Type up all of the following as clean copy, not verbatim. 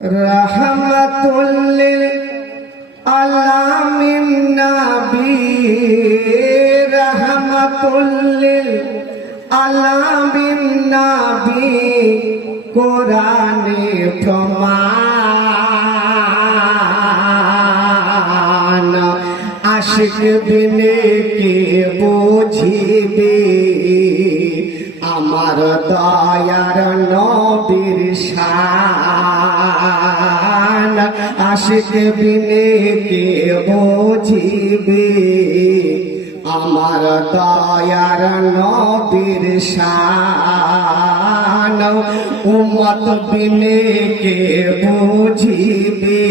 রহমতুল লিল আলামিন নবী, রহমতুল লিল আলামিন নবী, কোরআনে প্রমাণ। আশিক বিনে কে বুঝিবে আমার দয়ার নবীর শান। আশিক বিনে কে বুঝিবে আমার দয়ার নবীর শান। উম্মত বিনে কে বুঝিবে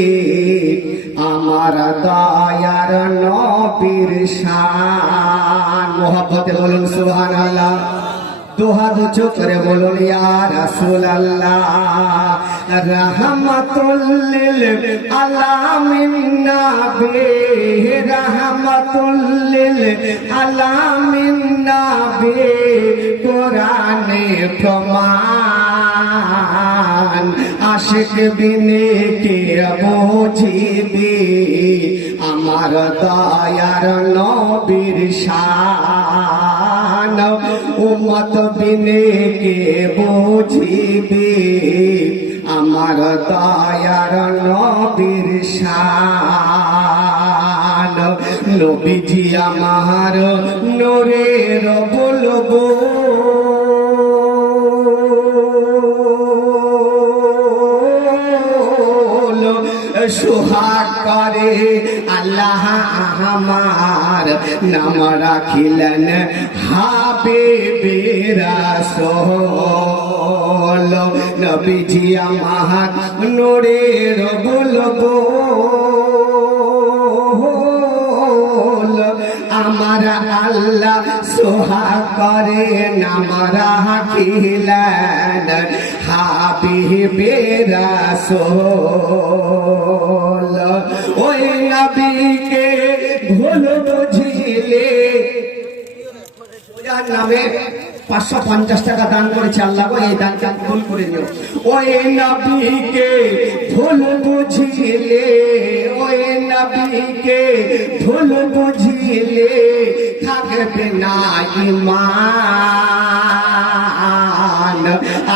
আমার দয়ার নবীর শান। মোহাব্বতে বলুন সুবহানাল্লাহ। দুহাত উঁচু করে বলুন ইয়া রাসূলুল্লাহ। রহমাতুল লিল আলামিন নবী, রহমাতুল লিল আলামিন নবী, কোরআনে প্রমাণ। আশিক বিনে কে বুঝিবে আমার দয়ার নবীর শান। উম্মত বিনে কে বুঝিবে আমার দয়ার নবীর শান। নবীজি আমার নূরের বলবো, সোহাগ করে আল্লাহ আমার, নাম রাখিলেন হাবিবে রাসূল। নবীজি আমার নূরের বলবো, আমার আল্লাহ সোহাগ করে নাম রাখিলেন হাবিবে রাসূল। ওই নবীকে ভুল বুঝিলে, যার নামে 550 টাকা দান করেছে আল্লাহ, এই দানটা ভুল করে নিও। ওই নবীকে ভুল বুঝিলে, ওই নবীকে ভুল বুঝিলে থাকবে না ঈমান।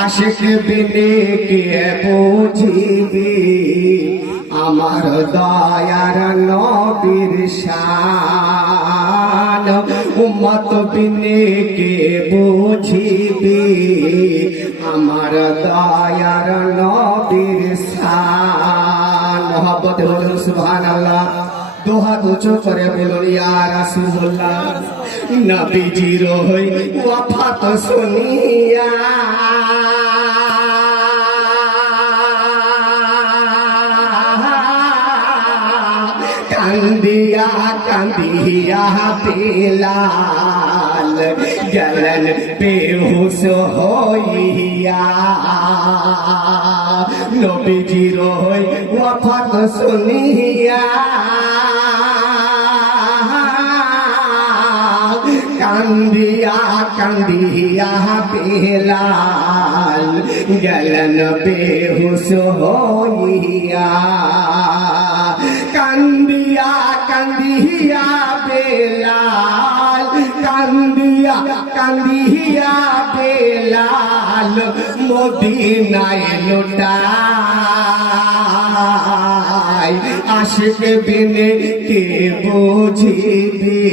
আশিক বিনে কে বুঝিবে আমার দয়ার নবীর শান। উম্মত বিনে কে বুঝিবে আমার দয়ার নবীর শান। মোহাব্বতে বলুন সুবহানাল্লাহ। দুহাত উঁচু করে বলুন ইয়া রাসূলুল্লাহ। নবীজির হই ওয়াফাত শুনিয়া কান্দিয়া কান্দিয়া বিলাল গেলেন বেহুশ হইয়া। নবীজির হই ওয়াফাত শুনিয়া কান্দিয়া কান্দিয়া বিলাল গেলেন বেহুশ হইয়া। কান্দিয়া কান্দিয়া বেলাল, কান্দিয়া কান্দিয়া বেলাল মদিনায় লুটায়। আশিক বিনে কে বুঝিবে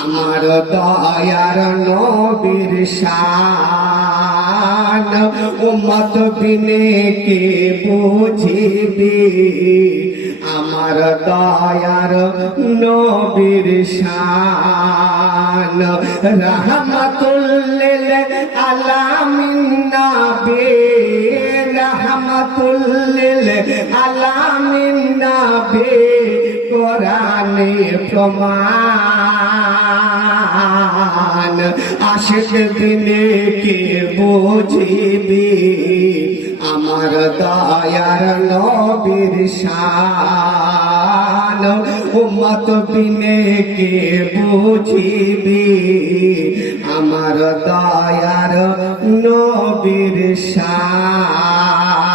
আমার দয়ার নবীর শান। উম্মত বিনে কে বুঝিবে আমার দয়ার নবীর শান। রহমাতুল লিল আলামিন নবী, রহমাতুল লিল আলামিন নবী, কোরআনে প্রমাণ। আশিক বিনে কে বুঝিবে আমার দয়ার নবীর শান। উম্মত বিনে কে বুঝিবে আমার দয়ার নবীর শান।